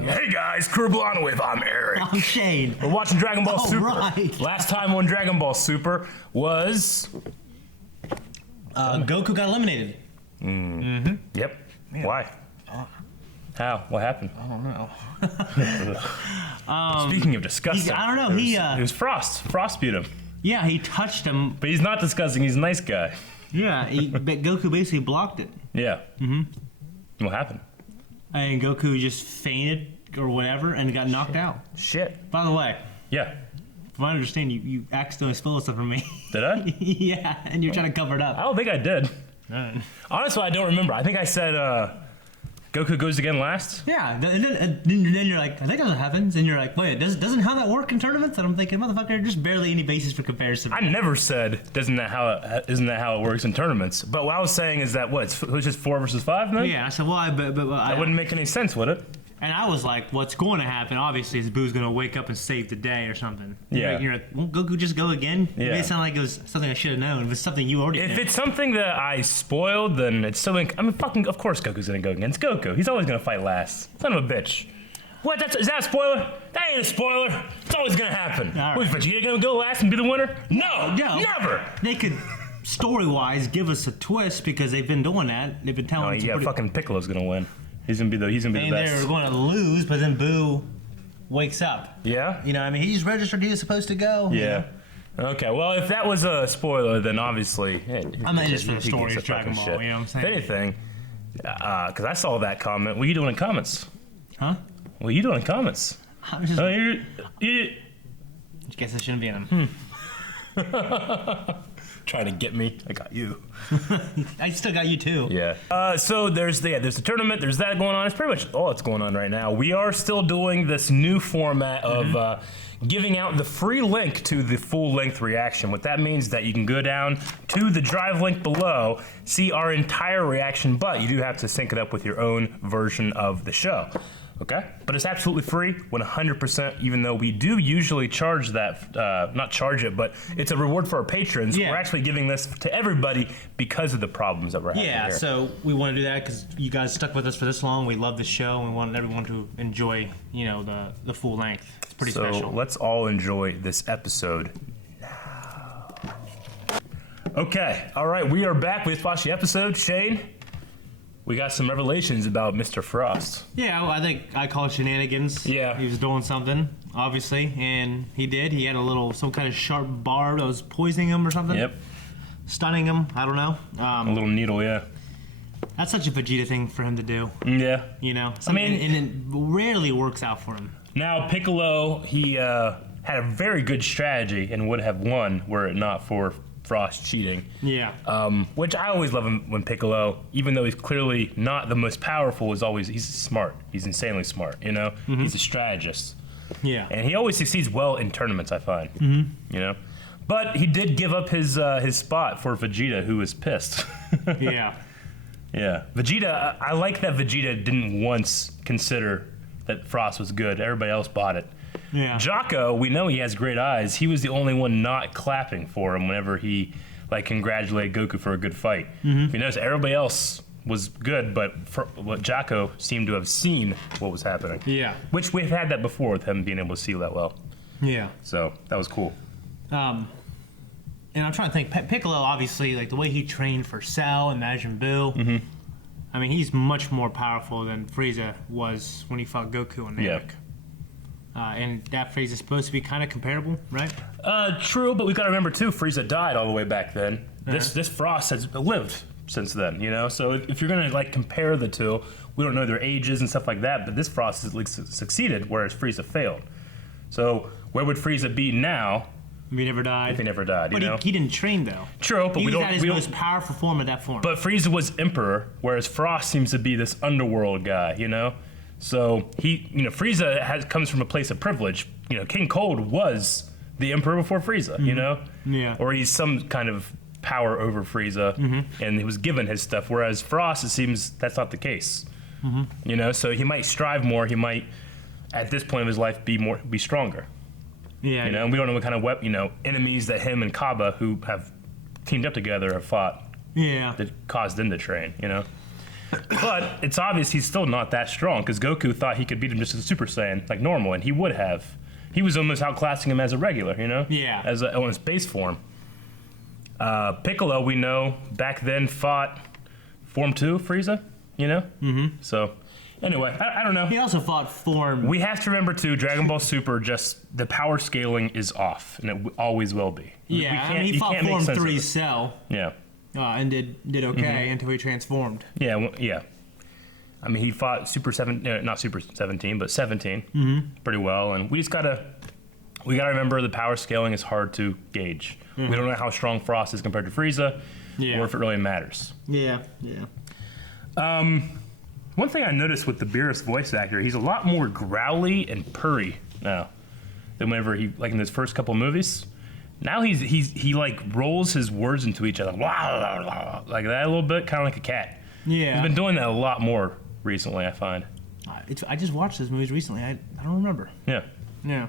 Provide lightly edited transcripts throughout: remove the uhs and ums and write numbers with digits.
Hey guys, Crew Blonde with, I'm Eric. I'm Shane. We're watching Dragon Ball Super. Right. Last time on Dragon Ball Super was... Goku got eliminated. Yep. Man. Why? How? What happened? I don't know. Speaking of disgusting. I don't know, It was Frost. Frost beat him. Yeah, he touched him. But he's not disgusting, he's a nice guy. Yeah, but Goku basically blocked it. Yeah. What happened? And Goku just fainted or whatever and got knocked out. Shit. By the way, Yeah. from what I understand, you accidentally stole stuff from me. Did I? Yeah, and you're trying to cover it I up. don't think I did. Right. Honestly, I don't remember. I think I said Goku goes again last. Yeah, then you're like, I think that's what happens. And you're like, wait, doesn't how that work in tournaments? And I'm thinking, motherfucker, there's barely any basis for comparison. I never said, isn't that how it works in tournaments? But what I was saying is that it was just 4 versus 5 then? Yeah, I said, well, That wouldn't make any sense, would it? and I was like, what's going to happen, obviously, is Boo's going to wake up and save the day or something. Yeah. You're like, won't Goku just go again? Yeah. It made it sound like it was something I should have known. If it's something you already If knew. it's something that I spoiled, then it's something. I mean, fucking, of course Goku's gonna go again. It's Goku. He's always gonna fight last. Son of a bitch. What? Is that a spoiler? That ain't a spoiler. It's always gonna happen. All Who's right. Vegeta gonna go last and be the winner? No, No. never. They could, story-wise, give us a twist because they've been doing that. They've been telling Oh us yeah, fucking Piccolo's gonna win. He's gonna be the and they're best. going to lose, but then Boo wakes up. Yeah. You know, I mean, he's registered. He was supposed to go. you Yeah. know? Okay. Well, if that was a spoiler, then obviously. I'm not just for the he story gets of the fucking Dragon Ball, shit. you know what I'm saying? If anything, because I saw that comment. What are you doing in comments? Huh? What are you doing in comments? I'm just, Oh, I you guess I shouldn't be in them. trying to get me. I got you. I still got you, too. Yeah. So there's the tournament. There's that going on. It's pretty much all that's going on right now. We are still doing this new format of giving out the free link to the full-length reaction. What that means is that you can go down to the drive link below, see our entire reaction, but you do have to sync it up with your own version of the show. Okay? But it's absolutely free, 100%, even though we do usually charge that, not charge it, but it's a reward for our patrons. Yeah. We're actually giving this to everybody because of the problems that we're having Yeah, here. so we want to do that because you guys stuck with us for this long. We love the show, and we want everyone to enjoy, you know, the full length. It's pretty So special. let's all enjoy this episode now. Okay, all right, we are back. We just watched the episode. Shane, we got some revelations about Mr. Frost. Yeah, well, I think I call it shenanigans. Yeah. He was doing something, obviously, and he did. He had some kind of sharp barb that was poisoning him or something. Yep, Stunning him. I don't know. a little needle, yeah. That's such a Vegeta thing for him to do. Yeah. You know, mean- and it rarely works out for him. Now, Piccolo, he had a very good strategy and would have won were it not for Frost cheating. Yeah. Which I always love him when Piccolo, even though he's clearly not the most powerful, he's smart. He's insanely smart, you know? He's a strategist. Yeah. And he always succeeds well in tournaments, I find. You know? But he did give up his spot for Vegeta, who was pissed. Yeah. Yeah. Vegeta, I like that Vegeta didn't once consider that Frost was good. Everybody else bought it. Yeah. Jocko, we know he has great eyes. He was the only one not clapping for him whenever he congratulated Goku for a good fight. If you notice, everybody else was good, but Jocko seemed to have seen what was happening. Yeah. Which we've had that before with him being able to see that well. Yeah. So that was cool. And I'm trying to think. Piccolo, obviously, like the way he trained for Cell and Majin Buu. I mean, he's much more powerful than Frieza was when he fought Goku and Yeah. Namek. And that Frieza is supposed to be kind of comparable, right? True, but we got to remember too, Frieza died all the way back then. This Frost has lived since then, you know. So if you're gonna compare the two, we don't know their ages and stuff like that. But this Frost has at least succeeded, whereas Frieza failed. So where would Frieza be now If he never died. if he never died? But you know. he didn't train, though. True, but He we was don't. at his We most don't. powerful form at that form. But Frieza was Emperor, whereas Frost seems to be this underworld guy, you know. So Frieza comes from a place of privilege. You know, King Cold was the Emperor before Frieza, you know. Yeah. Or he's some kind of power over Frieza, and he was given his stuff. Whereas Frost, it seems that's not the case. You know, so he might strive more. He might, at this point of his life, be stronger. yeah. You know, and we don't know what kind of enemies that him and Kaba, who have teamed up together, have fought Yeah. that caused them to train. You know. But it's obvious he's still not that strong because Goku thought he could beat him just as a Super Saiyan, like normal, and he would have. He was almost outclassing him as a regular, you know? Yeah. On his base form. Piccolo, we know, back then fought Form 2 Frieza, you know? Mm-hmm. So, anyway, I don't know. He also fought Form. We have to remember, too, Dragon Ball Super, just the power scaling is off, and it always will be. Yeah, I mean, he fought Form 3 Cell. Yeah. And did okay until he transformed. Yeah, yeah. I mean, he fought not Super 17, but 17 pretty well, and we gotta remember the power scaling is hard to gauge. We don't know how strong Frost is compared to Frieza, or if it really matters. Yeah. One thing I noticed with the Beerus voice actor, he's a lot more growly and purry now than whenever he, like in his first couple movies. Now he like rolls his words into each other, like that a little bit, kind of like a cat. Yeah. He's been doing that a lot more recently, I find. I just watched those movies recently. I don't remember. Yeah. Yeah.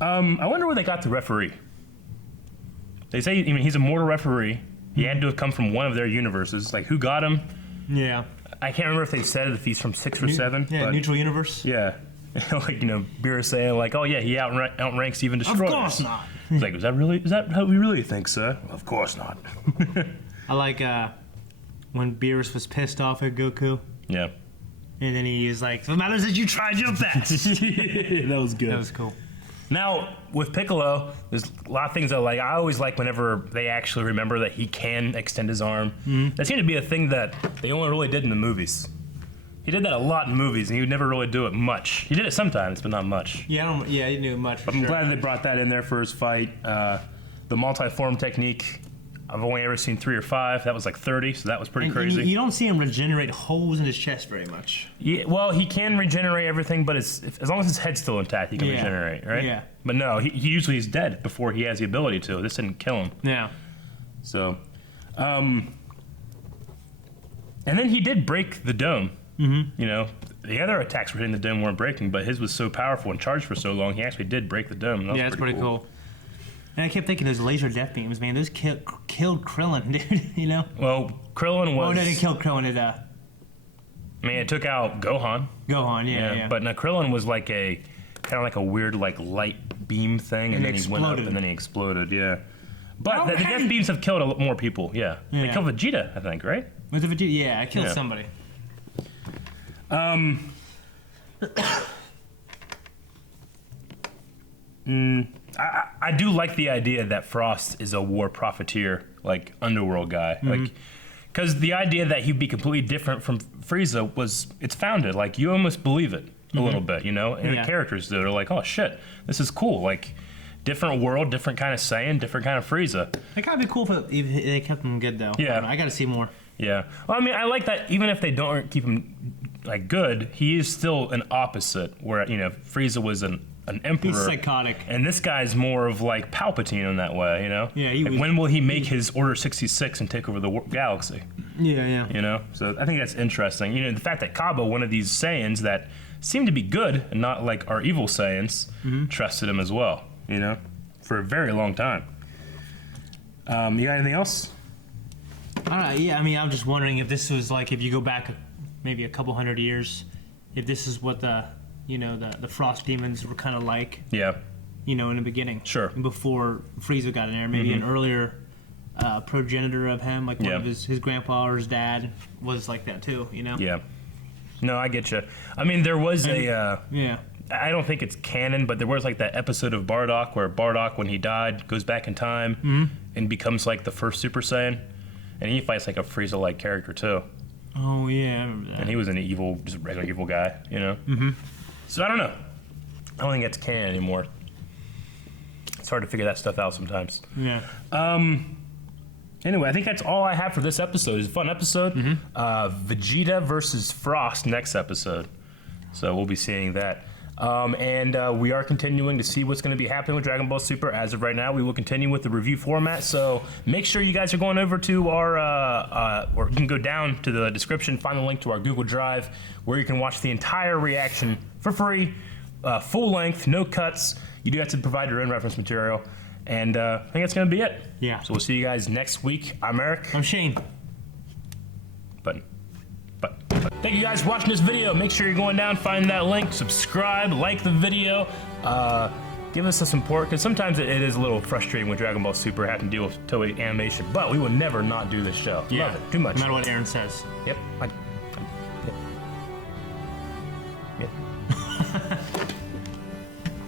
I wonder where they got the referee. They say, I mean, he's a mortal referee. He had to have come from one of their universes. Like, who got him? Yeah. I can't remember if they said if he's from 6 or 7. Yeah, but neutral universe. yeah. Like, you know, Beerus saying, like, oh, yeah, he outranks even Destroyers. Of course not. He's like, is that how we really think, sir? Of course not. I like when Beerus was pissed off at Goku. Yeah. And then he's like, "What matters is you tried your best." That was good. That was cool. Now, with Piccolo, there's a lot of things that I always like whenever they actually remember that he can extend his arm. That seemed to be a thing that they only really did in the movies. He did that a lot in movies, and he would never really do it much. He did it sometimes, but not much. Yeah, he didn't do much. I'm glad they brought that in there for his fight. The multi-form technique, I've only ever seen 3 or 5. That was like 30, so that was pretty crazy. You don't see him regenerate holes in his chest very much. Yeah, well, he can regenerate everything, but as long as his head's still intact, he can regenerate, right? Yeah. But no, he usually is dead before he has the ability to. This didn't kill him. Yeah. So, and then he did break the dome. Mm-hmm. You know, the other attacks were hitting the dome weren't breaking, but his was so powerful and charged for so long, he actually did break the dome. That was That's pretty cool. And I kept thinking those laser death beams, man. Those killed Krillin, dude. You know. Well, Krillin was. Oh, no, they didn't kill Krillin. I mean, it took out Gohan. Gohan, yeah. But now Krillin was like a kind of like a weird like light beam thing, and then he went up and then he exploded. Yeah. But the death beams have killed a lot more people. Yeah. They killed Vegeta, I think, right? Was it Vegeta? Yeah, I killed somebody. I do like the idea that Frost is a war profiteer, like underworld guy, like because the idea that he'd be completely different from Frieza it's founded. Like you almost believe it a little bit, you know. And the characters that are like, oh shit, this is cool. Like different world, different kind of Saiyan, different kind of Frieza. It gotta be cool if they kept him good though. Yeah, I gotta see more. Yeah, well, I mean, I like that. Even if they don't keep him like good, he is still an opposite. Where you know, Frieza was an emperor. He's psychotic. And this guy's more of like Palpatine in that way, you know? Yeah, like when will he make his Order 66 and take over the galaxy? Yeah. You know? So I think that's interesting. You know, the fact that Kaba, one of these Saiyans that seem to be good and not like our evil Saiyans, trusted him as well, you know? For a very long time. You got anything else? Yeah, I mean, I'm just wondering if this was like, if you go back maybe a couple hundred years, if this is what the Frost demons were kind of like. Yeah. You know, in the beginning. Sure. Before Frieza got in there. Maybe an earlier progenitor of him, like one of his grandpa or his dad was like that too, you know? Yeah. No, I get you. I mean, there was Yeah. I don't think it's canon, but there was like that episode of Bardock where Bardock, when he died, goes back in time and becomes like the first Super Saiyan. And he fights like a Frieza-like character too. Oh, yeah, I remember that. And he was an evil, just a regular evil guy, you know? Mm-hmm. So I don't know. I don't think it's canon anymore. It's hard to figure that stuff out sometimes. Yeah. Anyway, I think that's all I have for this episode. It's a fun episode. Vegeta versus Frost next episode. So we'll be seeing that. And we are continuing to see what's going to be happening with Dragon Ball Super. As of right now, we will continue with the review format. So make sure you guys are going over to our, or you can go down to the description, find the link to our Google Drive, where you can watch the entire reaction for free, full length, no cuts. You do have to provide your own reference material. And I think that's going to be it. Yeah. So we'll see you guys next week. I'm Eric. I'm Shane. Button. Thank you guys for watching this video. Make sure you're going down, find that link, subscribe, like the video. Give us some support, because sometimes it is a little frustrating when Dragon Ball Super having to deal with Toei animation, but we would never not do this show. Yeah. Love it. Too much. No matter what Aaron says. Yep.